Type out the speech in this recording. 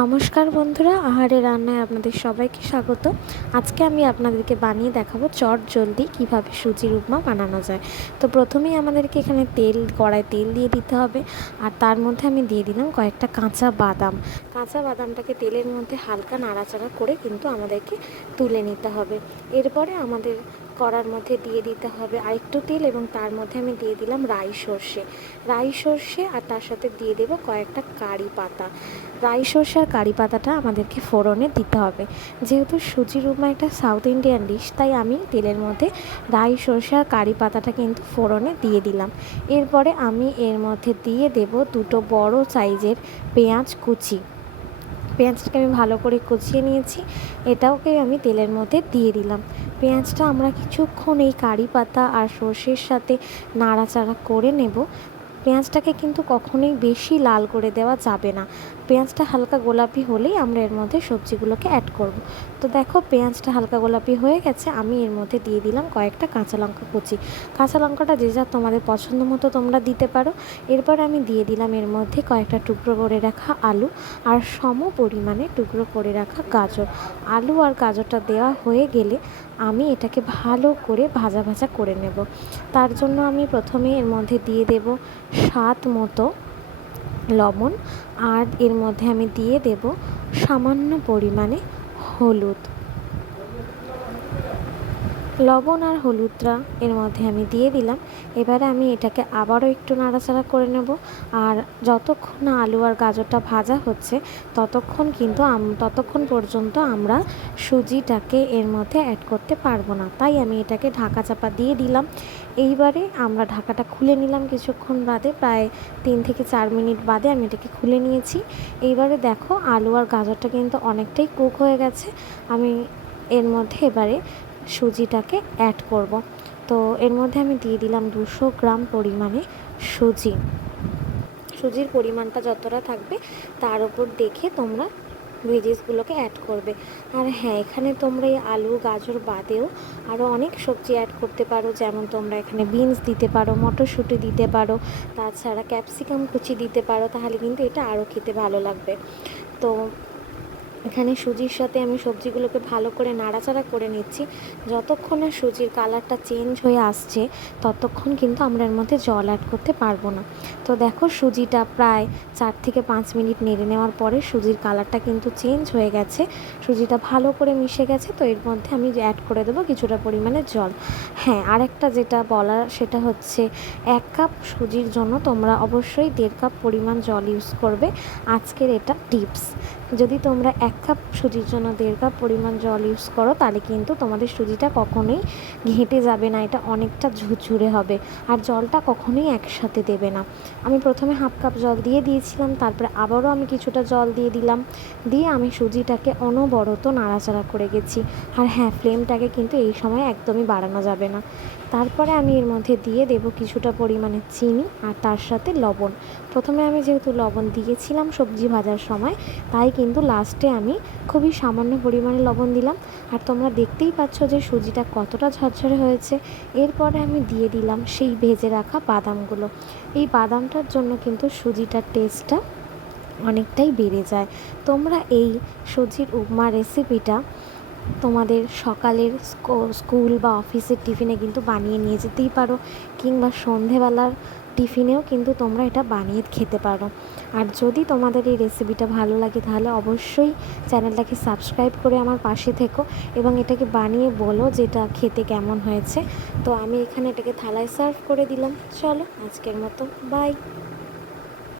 নমস্কার বন্ধুরা, আহারে রান্নায় আপনাদের সবাইকে স্বাগত। আজকে আমি আপনাদেরকে বানিয়ে দেখাবো চট জলদি কীভাবে সুজির উপমা বানানো যায়। তো প্রথমেই আমাদেরকে এখানে তেল কড়ায় তেল দিয়ে দিতে হবে। আর তার মধ্যে আমি দিয়ে দিলাম কয়েকটা কাঁচা বাদাম। কাঁচা বাদামটাকে তেলের মধ্যে হালকা নাড়াচাড়া করে কিন্তু আমাদেরকে তুলে নিতে হবে। এরপরে আমাদের কড়ার মধ্যে দিয়ে দিতে হবে আরেকটু তেল এবং তার মধ্যে আমি দিয়ে দিলাম রাই সর্ষে। রাই সর্ষে আর তার সাথে দিয়ে দেবো কয়েকটা কারি পাতা। রাই সর্ষে আর কারি পাতাটা আমাদেরকে ফোড়নে দিতে হবে। যেহেতু সুজির উপমা একটা সাউথ ইন্ডিয়ান ডিশ তাই আমি তেলের মধ্যে রাই সর্ষে আর কারি পাতাটা কিন্তু ফোড়নে দিয়ে দিলাম। এরপরে আমি এর মধ্যে দিয়ে দেব দুটো বড় সাইজের পেঁয়াজ কুচি। পেঁয়াজটাকে আমি ভালো করে কুচিয়ে নিয়েছি, এটাওকে আমি তেলের মধ্যে দিয়ে দিলাম। পেঁয়াজটা আমরা কিছুক্ষণ এই কারি পাতা আর সর্ষের সাথে নাড়াচাড়া করে নেব। পেঁয়াজটাকে কিন্তু কখনোই বেশি লাল করে দেওয়া যাবে না। পেঁয়াজটা হালকা গোলাপি হলেই আমরা এর মধ্যে সবজিগুলোকে অ্যাড করব। তো দেখো, পেঁয়াজটা হালকা গোলাপি হয়ে গেছে, আমি এর মধ্যে দিয়ে দিলাম কয়েকটা কাঁচা লঙ্কা কুচি। কাঁচা লঙ্কাটা যে যা তোমাদের পছন্দ মতো তোমরা দিতে পারো। এরপর আমি দিয়ে দিলাম এর মধ্যে কয়েকটা টুকরো করে রাখা আলু আর সম পরিমাণে টুকরো করে রাখা গাজর। আলু আর গাজরটা দেওয়া হয়ে গেলে আমি এটাকে ভালো করে ভাজা ভাজা করে নেব। তার জন্য আমি প্রথমে এর মধ্যে দিয়ে দেব স্বাদ মতো লবণ আর এর মধ্যে আমি দিয়ে দেব সামান্য পরিমাণে হলুদ। লবণ আর হলুদটা এর মধ্যে আমি দিয়ে দিলাম। এবারে আমি এটাকে আবারও একটু নাড়াচাড়া করে নেব। আর যতক্ষণ না আলু আর গাজরটা ভাজা হচ্ছে, ততক্ষণ কিন্তু ততক্ষণ পর্যন্ত আমরা সুজিটাকে এর মধ্যে অ্যাড করতে পারব না। তাই আমি এটাকে ঢাকা চাপা দিয়ে দিলাম। এইবারে আমরা ঢাকাটা খুলে নিলাম কিছুক্ষণ বাদে। প্রায় তিন থেকে চার মিনিট বাদে আমি এটাকে খুলে নিয়েছি। এইবারে দেখো আলু আর গাজরটা কিন্তু অনেকটাই কুক হয়ে গেছে। আমি এর মধ্যে এবারে সুজিটাকে অ্যাড করব। তো এর মধ্যে আমি দিয়ে দিলাম দুশো গ্রাম পরিমাণে সুজি। সুজির পরিমাণটা যতটা থাকবে তার উপর দেখে তোমরা ভেজিসগুলোকে অ্যাড করবে। আর হ্যাঁ এখানে তোমরা এই আলু, গাজর বাদেও আরও অনেক সবজি অ্যাড করতে পারো। যেমন তোমরা এখানে বিনস দিতে পারো, মটরশুঁটি দিতে পারো, তাছাড়া ক্যাপসিকাম কুচি দিতে পারো, তাহলে কিন্তু এটা আরও খেতে ভালো লাগবে। তো এখানে সুজির সাথে আমি সবজিগুলোকে ভালো করে নাড়াচাড়া করে নিচ্ছি। যতক্ষণ না সুজির কালারটা চেঞ্জ হয়ে আসছে, ততক্ষণ কিন্তু আমরা এর মধ্যে জল অ্যাড করতে পারব না। তো দেখো সুজিটা প্রায় চার থেকে পাঁচ মিনিট নেড়ে নেওয়ার পরে সুজির কালারটা কিন্তু চেঞ্জ হয়ে গেছে। সুজিটা ভালো করে মিশে গেছে, তো এর মধ্যে আমি অ্যাড করে দেবো কিছুটা পরিমাণে জল। হ্যাঁ আরেকটা যেটা বলার সেটা হচ্ছে এক কাপ সুজির জন্য তোমরা অবশ্যই দেড় কাপ পরিমাণ জল ইউজ করবে। আজকের এটা টিপস যদি তোমরা এক কাপ সুজির জন্য দেড় কাপ পরিমাণ জল ইউজ করো, তাহলে কিন্তু তোমাদের সুজিটা কখনোই ঘেঁটে যাবে না, এটা অনেকটা ঝুরঝুরে হবে। আর জলটা কখনোই একসাথে দেবে না। আমি প্রথমে হাফ কাপ জল দিয়ে দিয়েছিলাম, তারপরে আবারও আমি কিছুটা জল দিয়ে দিলাম। দিয়ে আমি সুজিটাকে অনবরত নাড়াচাড়া করে গেছি। আর হ্যাঁ ফ্লেমটাকে কিন্তু এই সময় একদমই বাড়ানো যাবে না। তারপরে আমি এর মধ্যে দিয়ে দেব কিছুটা পরিমাণে চিনি আর তার সাথে লবণ। প্রথমে আমি যেহেতু লবণ দিয়েছিলাম সবজি ভাজার সময়, তাই কিন্তু লাস্টে আমি খুবই সামান্য পরিমাণে লবণ দিলাম। আর তোমরা দেখতেই পাচ্ছ যে সুজিটা কতটা ঝরঝরে হয়েছে। এরপরে আমি দিয়ে দিলাম সেই ভেজে রাখা বাদামগুলো। এই বাদামটার জন্য কিন্তু সুজিটার টেস্টটা অনেকটাই বেড়ে যায়। তোমরা এই সুজির উপমা রেসিপিটা তোমাদের সকালের স্কুল বা অফিসের টিফিনে কিন্তু বানিয়ে নিয়ে যেতেই পারো, কিংবা সন্ধেবেলার টিফিনেও কিন্তু তোমরা এটা বানিয়ে খেতে পারো। আর যদি তোমাদের এই রেসিপিটা ভালো লাগে, তাহলে অবশ্যই চ্যানেলটাকে সাবস্ক্রাইব করে আমার পাশে থেকো এবং এটাকে বানিয়ে বলো যে এটা খেতে কেমন হয়েছে। তো আমি এখানে এটাকে থালায় সার্ভ করে দিলাম। চলো আজকের মতো বাই